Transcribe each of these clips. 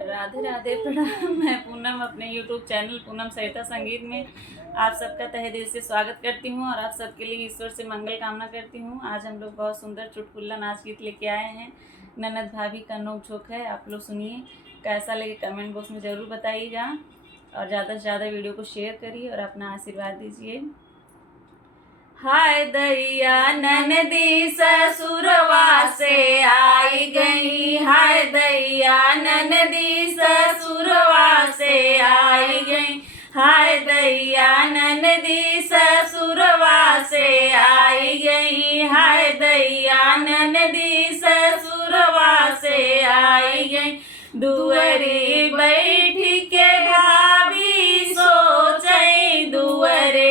राधे राधे प्रणाम। मैं पूनम अपने YouTube चैनल पूनम सरिता संगीत में आप सबका तहे दिल से स्वागत करती हूँ और आप सबके लिए ईश्वर से मंगल कामना करती हूँ। आज हम लोग बहुत सुंदर चुटकुला नाच गीत लेके आए हैं। ननद भाभी का नोक झोंक है, आप लोग सुनिए। कैसा लगे कमेंट बॉक्स में ज़रूर बताइएगा और ज़्यादा से ज़्यादा वीडियो को शेयर करिए और अपना आशीर्वाद दीजिए। हाय दैया ननदी ससुरवा से आई गई, हाय दैया ननदी ससुरवा से आई गई, हाय दैया ननदी ससुरवा से आई गई, हाय दैया ननदी ससुरवा से आई गई। दुअरे बैठी के भाभी सोचई, दुअरे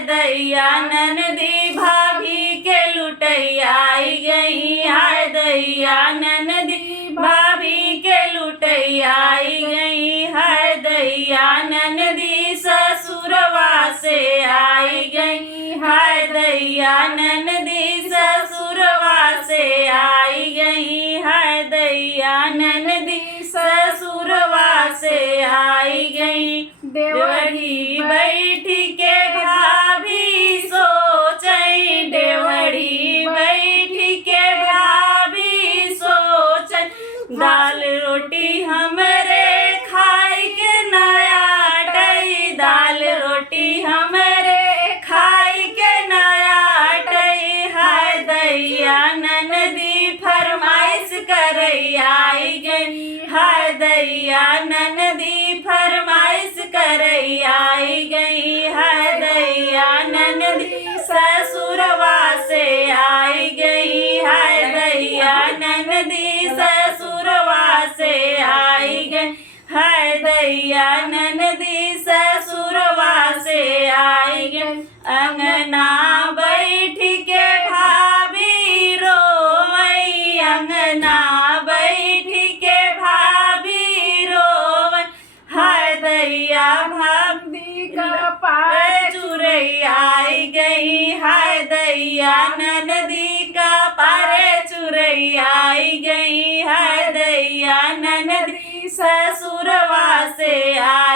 दैया ननदी भाभी के लुटैया आई गई, हाय दैया ननदी भाभी के लुटैया आई गई, हाय दैया ननदी ससुरवा से आई गई, हाय दैया ननदी ससुरवा से आई गई, हाय दैया ननदी ससुरवा से आई गई। देवड़ी बैठी के भाभी सोचई, देवड़ी बैठी के भाभी सोचई, दाल रोटी हमरे खाई के नया टई, दाल रोटी हमरे खाई के नया टई, हाय दैया ननदी फरमाइश करई आई गई, हाय दैया ननदी फरमाइश करई आई गई, हाय दैया ननदी ससुरवा से आई गई, हाय दैया ननदी ससुरवा से आई गई, हाय दैया ननदी ससुरवा से आई गई। अंगना बैठ के भाभी रोवई, अंगना बैठ के भाभी रोवई, हाय दैया भाभी का पार चुरई आई गई, हाय दैया ननदी का पार चुरई आई गई, हाय दैया ननदी ससुरवा से आई